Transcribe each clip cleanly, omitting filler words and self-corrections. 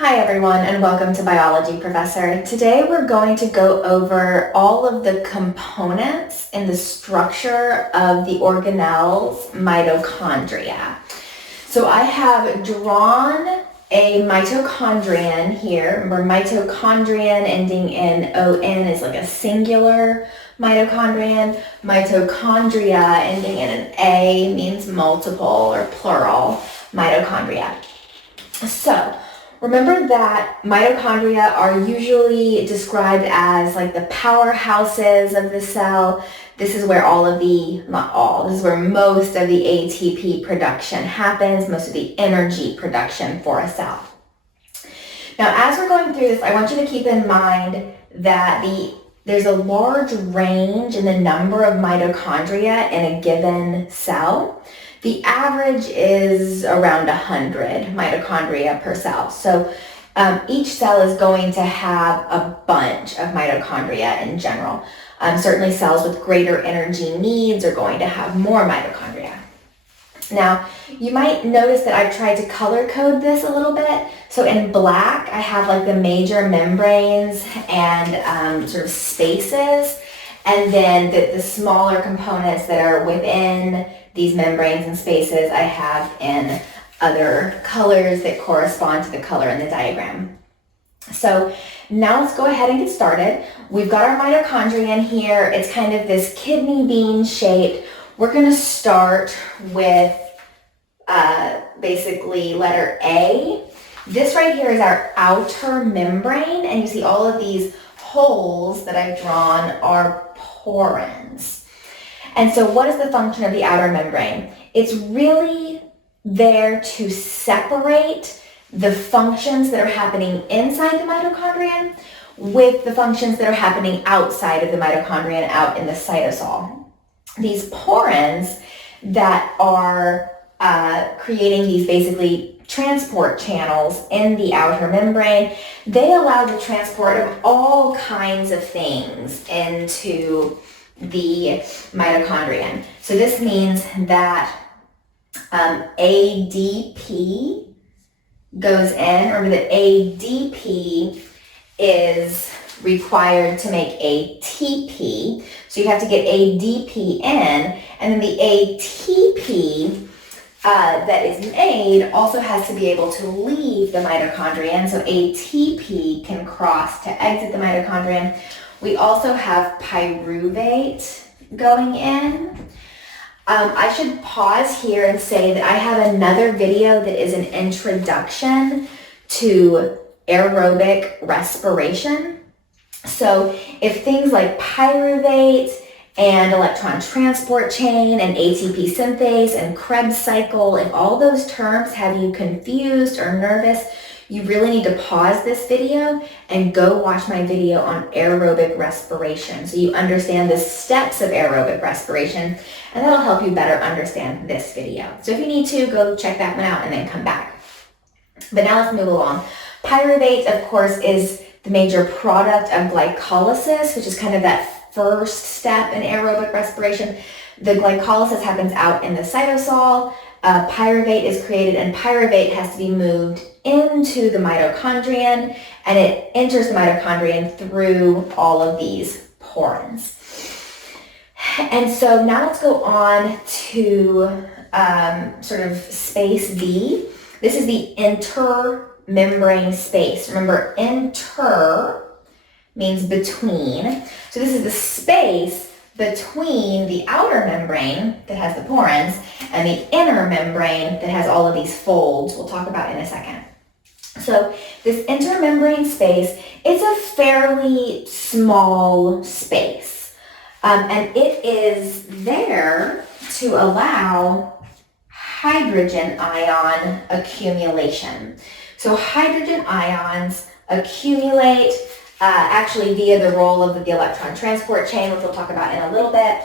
Hi everyone, and welcome to Biology Professor. Today we're going to go over all of the components in the structure of the organelles mitochondria. So I have drawn a mitochondrion here. Remember, mitochondrion ending in ON is like a singular mitochondrion. Mitochondria ending in an A means multiple or plural mitochondria. So remember that mitochondria are usually described as like the powerhouses of the cell. This is where this is where most of the ATP production happens, most of the energy production for a cell. Now, as we're going through this, I want you to keep in mind that there's a large range in the number of mitochondria in a given cell. The average is around 100 mitochondria per cell. So each cell is going to have a bunch of mitochondria in general. Certainly cells with greater energy needs are going to have more mitochondria. Now, you might notice that I've tried to color code this a little bit. So in black, I have like the major membranes and sort of spaces, and then the smaller components that are within these membranes and spaces I have in other colors that correspond to the color in the diagram. So now let's go ahead and get started. We've got our mitochondrion here. It's kind of this kidney bean shaped. We're going to start with basically letter A. This right here is our outer membrane, and you see all of these holes that I've drawn are porins. And so what is the function of the outer membrane? It's really there to separate the functions that are happening inside the mitochondrion with the functions that are happening outside of the mitochondrion, out in the cytosol. These porins that are creating these basically transport channels in the outer membrane, they allow the transport of all kinds of things into the mitochondrion. So this means that ADP goes in. Remember that ADP is required to make ATP. So you have to get ADP in, and then the ATP that is made also has to be able to leave the mitochondrion. So ATP can cross to exit the mitochondrion. We also have pyruvate going in. I should pause here and say that I have another video that is an introduction to aerobic respiration. So if things like pyruvate and electron transport chain and ATP synthase and Krebs cycle, if all those terms have you confused or nervous, you really need to pause this video and go watch my video on aerobic respiration so you understand the steps of aerobic respiration, and that'll help you better understand this video. So if you need to, go check that one out and then come back. But now let's move along. Pyruvate, of course, is the major product of glycolysis, which is kind of that first step in aerobic respiration. The glycolysis happens out in the cytosol. Pyruvate is created, and pyruvate has to be moved into the mitochondrion, and it enters the mitochondrion through all of these porins. And so now let's go on to sort of space B. This is the intermembrane space. Remember, inter means between. So this is the space between the outer membrane that has the porins and the inner membrane that has all of these folds we'll talk about in a second. So this intermembrane space is a fairly small space, and it is there to allow hydrogen ion accumulation. So hydrogen ions accumulate actually via the role of the electron transport chain, which we'll talk about in a little bit.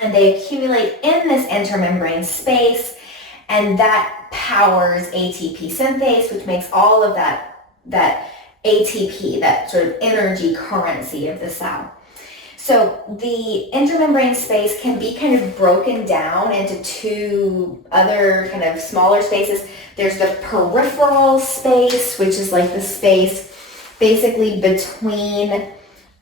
And they accumulate in this intermembrane space, and that powers ATP synthase, which makes all of that ATP, that sort of energy currency of the cell. So the intermembrane space can be kind of broken down into two other kind of smaller spaces. There's the peripheral space, which is like the space basically between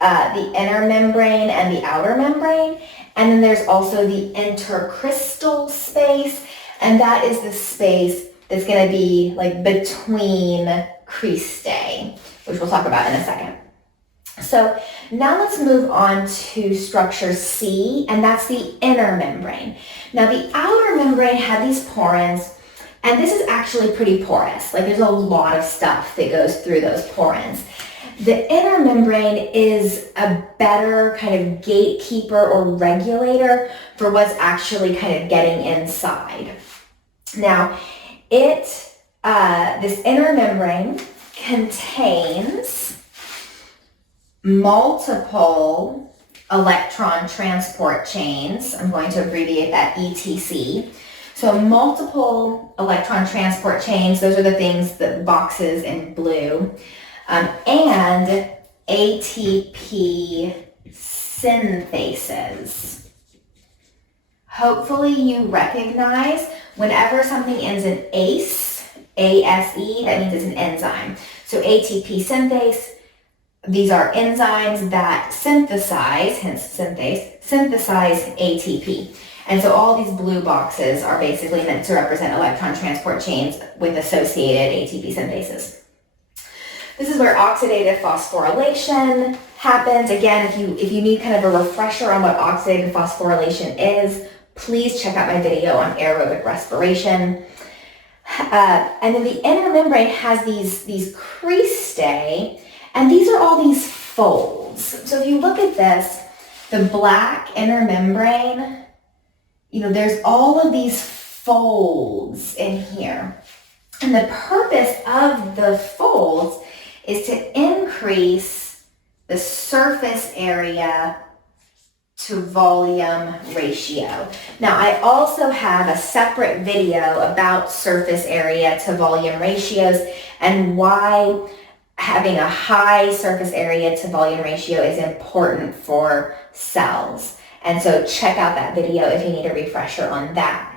the inner membrane and the outer membrane. And then there's also the intercrystal space, and that is the space that's going to be like between cristae, which we'll talk about in a second. So now let's move on to structure C, and that's the inner membrane. Now the outer membrane had these porins, and this is actually pretty porous. Like there's a lot of stuff that goes through those porins. The inner membrane is a better kind of gatekeeper or regulator for what's actually kind of getting inside. Now, this inner membrane contains multiple electron transport chains. I'm going to abbreviate that ETC. So multiple electron transport chains, those are the things, the boxes in blue. And ATP synthases. Hopefully you recognize whenever something ends in ACE, ASE, that means it's an enzyme. So ATP synthase, these are enzymes that synthesize, hence synthase, synthesize ATP. And so all these blue boxes are basically meant to represent electron transport chains with associated ATP synthases. This is where oxidative phosphorylation happens. Again, if you need kind of a refresher on what oxidative phosphorylation is, please check out my video on aerobic respiration. And then the inner membrane has these cristae, and these are all these folds. So if you look at this, the black inner membrane, there's all of these folds in here. And the purpose of the folds is to increase the surface area to volume ratio. Now, I also have a separate video about surface area to volume ratios and why having a high surface area to volume ratio is important for cells. And so check out that video if you need a refresher on that.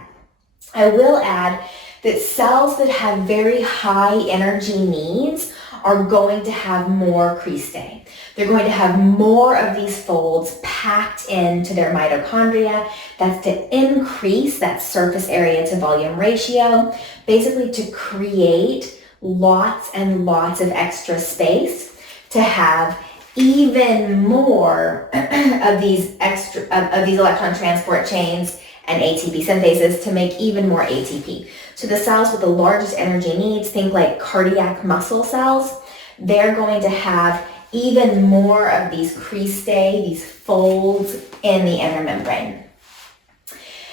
I will add that cells that have very high energy needs are going to have more cristae. They're going to have more of these folds packed into their mitochondria. That's to increase that surface area to volume ratio, basically to create lots and lots of extra space to have even more of these electron transport chains and ATP synthases to make even more ATP. So the cells with the largest energy needs, think like cardiac muscle cells, they're going to have even more of these cristae, these folds in the inner membrane.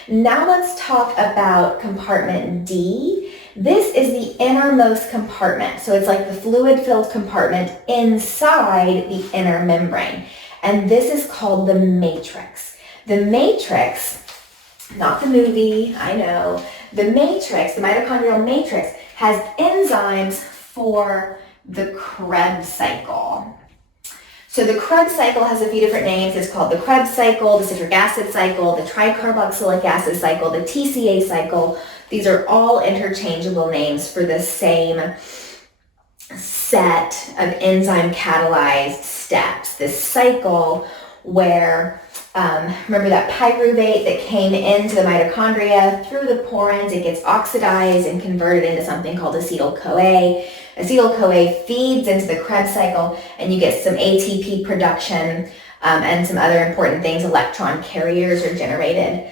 Now let's talk about compartment D. This is the innermost compartment. So it's like the fluid-filled compartment inside the inner membrane. And this is called the matrix. The matrix, not the movie, I know. The matrix, the mitochondrial matrix, has enzymes for the Krebs cycle. So the Krebs cycle has a few different names. It's called the Krebs cycle, the citric acid cycle, the tricarboxylic acid cycle, the TCA cycle. These are all interchangeable names for the same set of enzyme catalyzed steps. This cycle where, remember that pyruvate that came into the mitochondria through the porins, it gets oxidized and converted into something called acetyl-CoA. Acetyl-CoA feeds into the Krebs cycle and you get some ATP production and some other important things. Electron carriers are generated.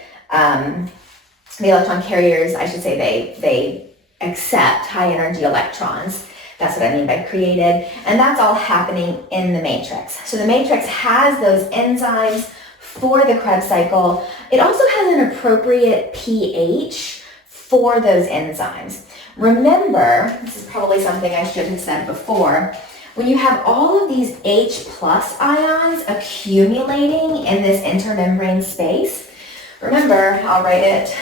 The electron carriers, I should say, they accept high energy electrons. That's what I mean by created. And that's all happening in the matrix. So the matrix has those enzymes for the Krebs cycle. It also has an appropriate pH for those enzymes. Remember, this is probably something I should have said before, when you have all of these H+ ions accumulating in this intermembrane space, remember, I'll write it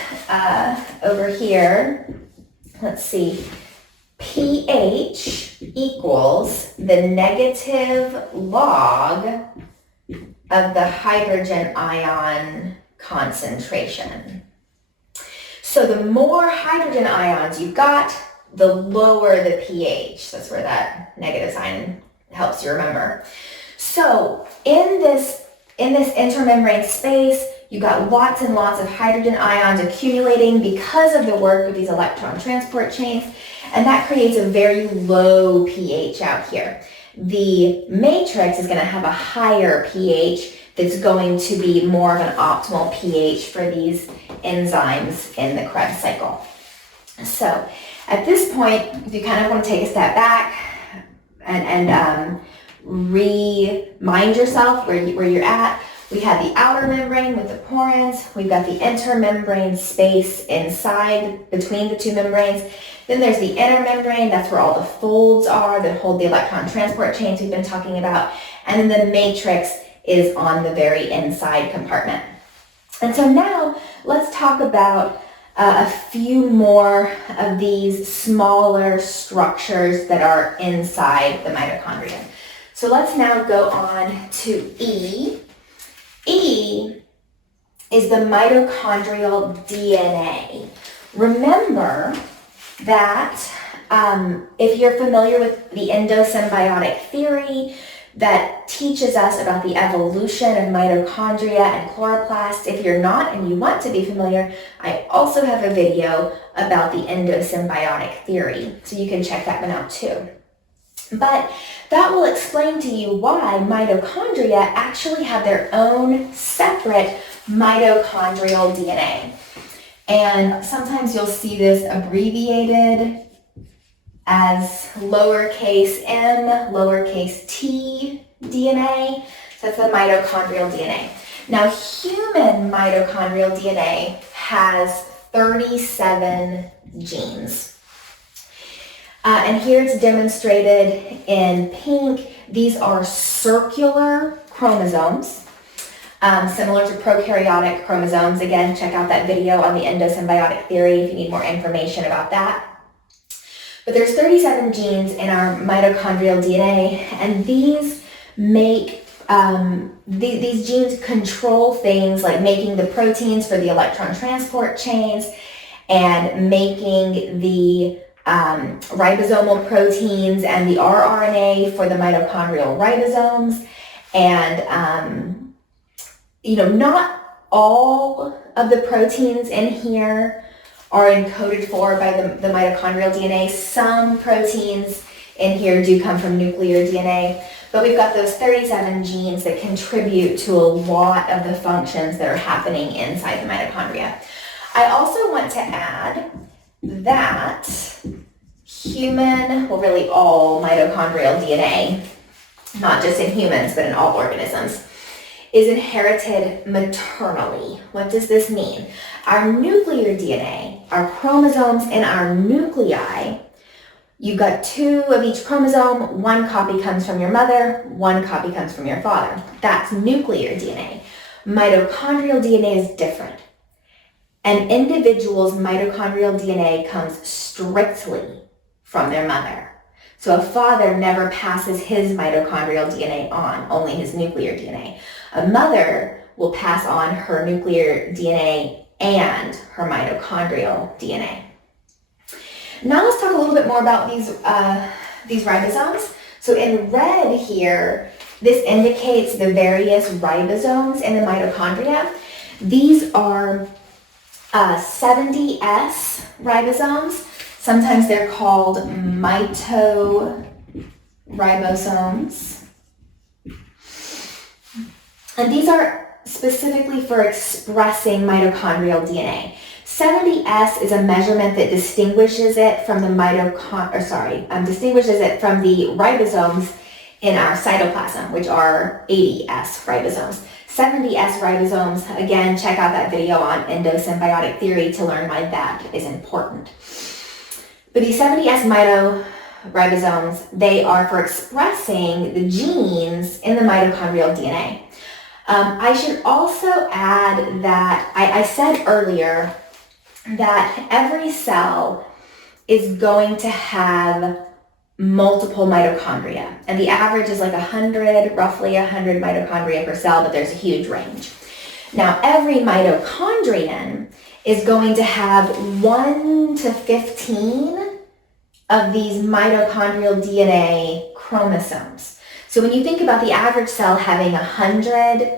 over here. Let's see. pH equals the negative log of the hydrogen ion concentration. So the more hydrogen ions you've got, the lower the pH. That's where that negative sign helps you remember. So in this intermembrane space, you've got lots and lots of hydrogen ions accumulating because of the work of these electron transport chains, and that creates a very low pH out here. The matrix is going to have a higher pH that's going to be more of an optimal pH for these enzymes in the Krebs cycle. So at this point, if you kind of want to take a step back and remind yourself where you're at, we have the outer membrane with the porins, we've got the intermembrane space inside between the two membranes, then there's the inner membrane, that's where all the folds are that hold the electron transport chains we've been talking about, and then the matrix is on the very inside compartment. And so now let's talk about a few more of these smaller structures that are inside the mitochondria. So let's now go on to E. E is the mitochondrial DNA. Remember that if you're familiar with the endosymbiotic theory that teaches us about the evolution of mitochondria and chloroplasts, if you're not and you want to be familiar, I also have a video about the endosymbiotic theory, so you can check that one out too. But that will explain to you why mitochondria actually have their own separate mitochondrial DNA. And sometimes you'll see this abbreviated as lowercase m, lowercase t DNA. So that's the mitochondrial DNA. Now, human mitochondrial DNA has 37 genes. And here it's demonstrated in pink. These are circular chromosomes, similar to prokaryotic chromosomes. Again, check out that video on the endosymbiotic theory if you need more information about that. But there's 37 genes in our mitochondrial DNA, and these make, these genes control things like making the proteins for the electron transport chains and making the ribosomal proteins and the rRNA for the mitochondrial ribosomes. And, not all of the proteins in here are encoded for by the mitochondrial DNA. Some proteins in here do come from nuclear DNA, but we've got those 37 genes that contribute to a lot of the functions that are happening inside the mitochondria. I also want to add that human, well, really all mitochondrial DNA, not just in humans, but in all organisms, is inherited maternally. What does this mean? Our nuclear DNA, our chromosomes in our nuclei, you've got 2 of each chromosome, 1 copy comes from your mother, 1 copy comes from your father. That's nuclear DNA. Mitochondrial DNA is different. An individual's mitochondrial DNA comes strictly from their mother. So a father never passes his mitochondrial DNA on, only his nuclear DNA. A mother will pass on her nuclear DNA and her mitochondrial DNA. Now let's talk a little bit more about these ribosomes. So in red here, this indicates the various ribosomes in the mitochondria. These are 70S ribosomes. Sometimes they're called ribosomes. And these are specifically for expressing mitochondrial DNA. 70S is a measurement that distinguishes it from the ribosomes in our cytoplasm, which are 80S ribosomes. 70S ribosomes, again, check out that video on endosymbiotic theory to learn why that is important. But these 70S ribosomes, they are for expressing the genes in the mitochondrial DNA. I should also add that I said earlier that every cell is going to have multiple mitochondria. And the average is like 100, roughly 100 mitochondria per cell, but there's a huge range. Now, every mitochondrion is going to have 1 to 15 of these mitochondrial DNA chromosomes. So when you think about the average cell having 100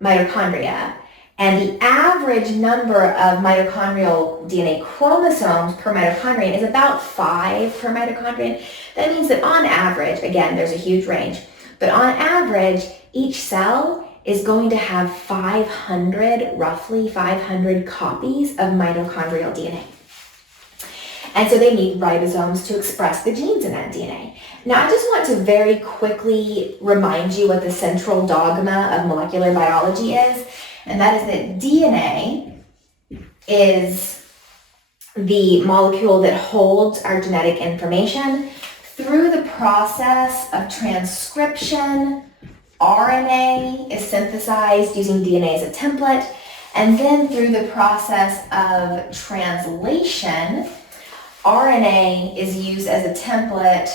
mitochondria, and the average number of mitochondrial DNA chromosomes per mitochondrion is about 5 per mitochondrion. That means that on average, again, there's a huge range, but on average, each cell is going to have roughly 500 copies of mitochondrial DNA. And so they need ribosomes to express the genes in that DNA. Now, I just want to very quickly remind you what the central dogma of molecular biology is, and that is that DNA is the molecule that holds our genetic information. Through the process of transcription, RNA is synthesized using DNA as a template, and then through the process of translation, RNA is used as a template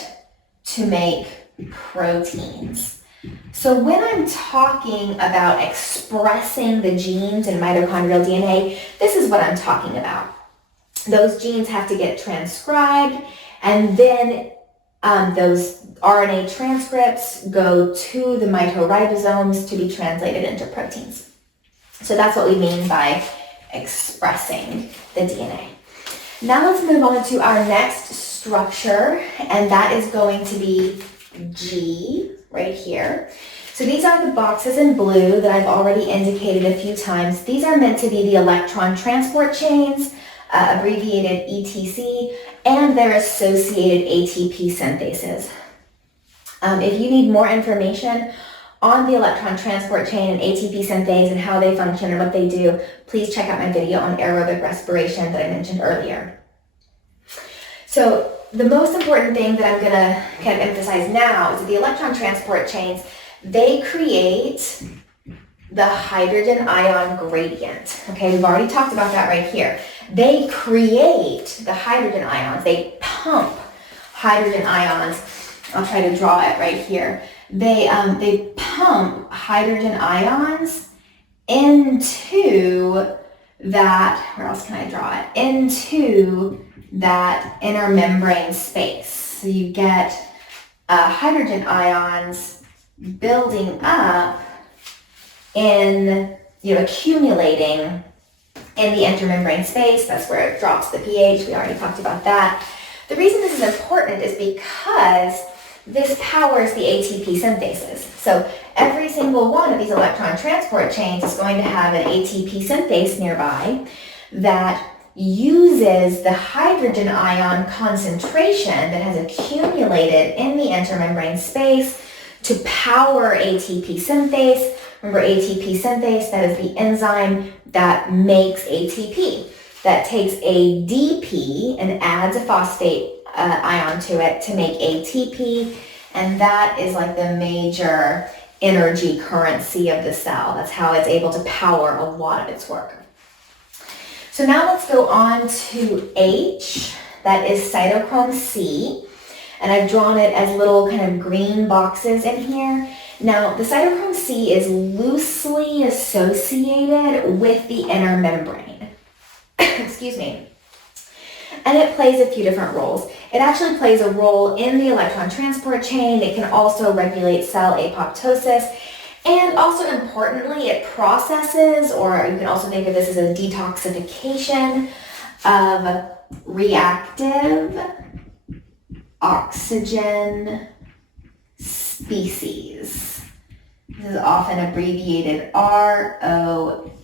to make proteins. So when I'm talking about expressing the genes in mitochondrial DNA, this is what I'm talking about. Those genes have to get transcribed, and then those RNA transcripts go to the ribosomes to be translated into proteins. So that's what we mean by expressing the DNA. Now let's move on to our next structure, and that is going to be G right here. So these are the boxes in blue that I've already indicated a few times. These are meant to be the electron transport chains, abbreviated ETC, and their associated ATP synthases. If you need more information on the electron transport chain and ATP synthase and how they function and what they do, please check out my video on aerobic respiration that I mentioned earlier. So the most important thing that I'm going to kind of emphasize now is that the electron transport chains, they create the hydrogen ion gradient. Okay, we've already talked about that right here. They create the hydrogen ions. They pump hydrogen ions. I'll try to draw it right here. They pump hydrogen ions into that, where else can I draw it? Into that inner membrane space. So you get hydrogen ions building up in, accumulating in the intermembrane space. That's where it drops the pH. We already talked about that. The reason this is important is because this powers the ATP synthases. So every single one of these electron transport chains is going to have an ATP synthase nearby that uses the hydrogen ion concentration that has accumulated in the intermembrane space to power ATP synthase. Remember, ATP synthase, that is the enzyme that makes ATP. That takes ADP and adds a phosphate ion to it to make ATP, and that is like the major energy currency of the cell. That's how it's able to power a lot of its work. So now let's go on to H, that is Cytochrome C, and I've drawn it as little kind of green boxes in here. Now, the Cytochrome C is loosely associated with the inner membrane. Excuse me. And it plays a few different roles. It actually plays a role in the electron transport chain. It can also regulate cell apoptosis. And also importantly, it processes, or you can also think of this as a detoxification of reactive oxygen species. This is often abbreviated ROS.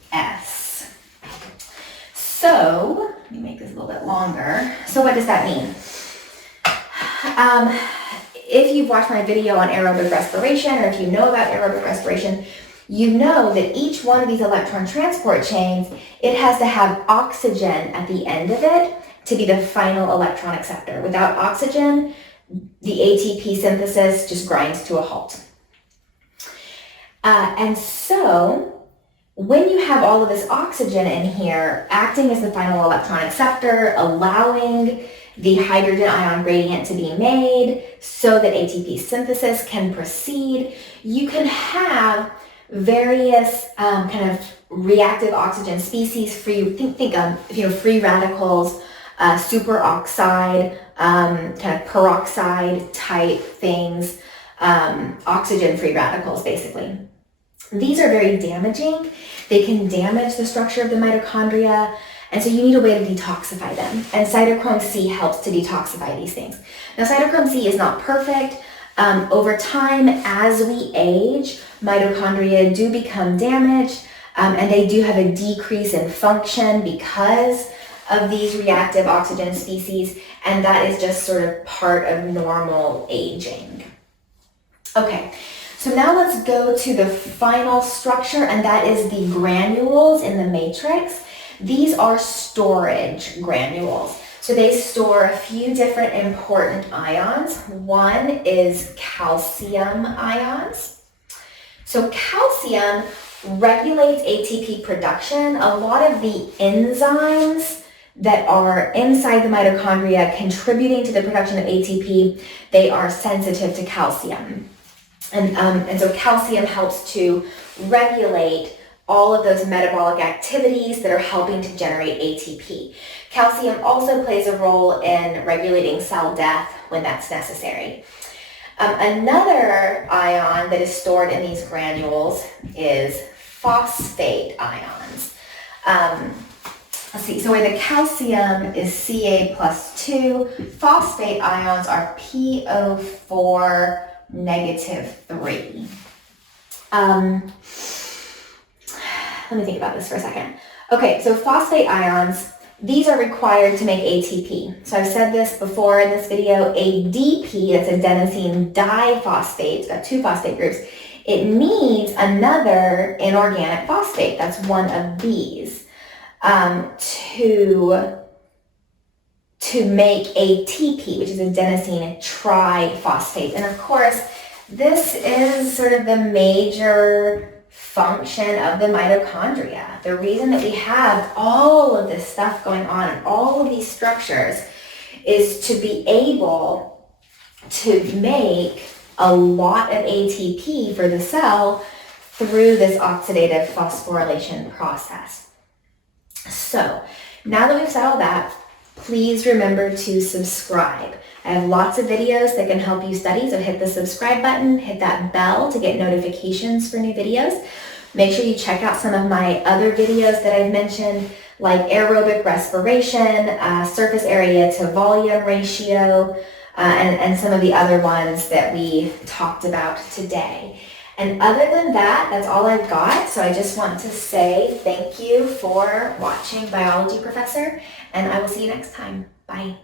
So, let me make this a little bit longer. So what does that mean? If you've watched my video on aerobic respiration, or if you know about aerobic respiration, you know that each one of these electron transport chains, it has to have oxygen at the end of it to be the final electron acceptor. Without oxygen, the ATP synthesis just grinds to a halt. And so, when you have all of this oxygen in here, acting as the final electron acceptor, allowing the hydrogen ion gradient to be made so that ATP synthesis can proceed. You can have various kind of reactive oxygen species, think of free radicals, superoxide, kind of peroxide type things, oxygen free radicals basically. These are very damaging. They can damage the structure of the mitochondria, and so you need a way to detoxify them. And Cytochrome C helps to detoxify these things. Now, Cytochrome C is not perfect. Over time, as we age, mitochondria do become damaged, and they do have a decrease in function because of these reactive oxygen species, and that is just sort of part of normal aging. Okay, so now let's go to the final structure, and that is the granules in the matrix. These are storage granules. So they store a few different important ions. One is calcium ions. So calcium regulates ATP production. A lot of the enzymes that are inside the mitochondria contributing to the production of ATP, they are sensitive to calcium. And so calcium helps to regulate all of those metabolic activities that are helping to generate ATP. Calcium also plays a role in regulating cell death when that's necessary. Another ion that is stored in these granules is phosphate ions. Let's see, so where the calcium is Ca+2, phosphate ions are PO4 -3. Let me think about this for a second. Okay, so phosphate ions, these are required to make ATP. So I've said this before in this video, ADP, that's adenosine diphosphate, it's got 2 phosphate groups. It needs another inorganic phosphate, that's one of these, to make ATP, which is adenosine triphosphate. And of course, this is sort of the major function of the mitochondria. The reason that we have all of this stuff going on and all of these structures is to be able to make a lot of ATP for the cell through this oxidative phosphorylation process. So now that we've said all that, please remember to subscribe. I have lots of videos that can help you study, so hit the subscribe button, hit that bell to get notifications for new videos. Make sure you check out some of my other videos that I've mentioned, like aerobic respiration, surface area to volume ratio, and some of the other ones that we talked about today. And other than that, that's all I've got. So I just want to say thank you for watching Biology Professor, and I will see you next time. Bye.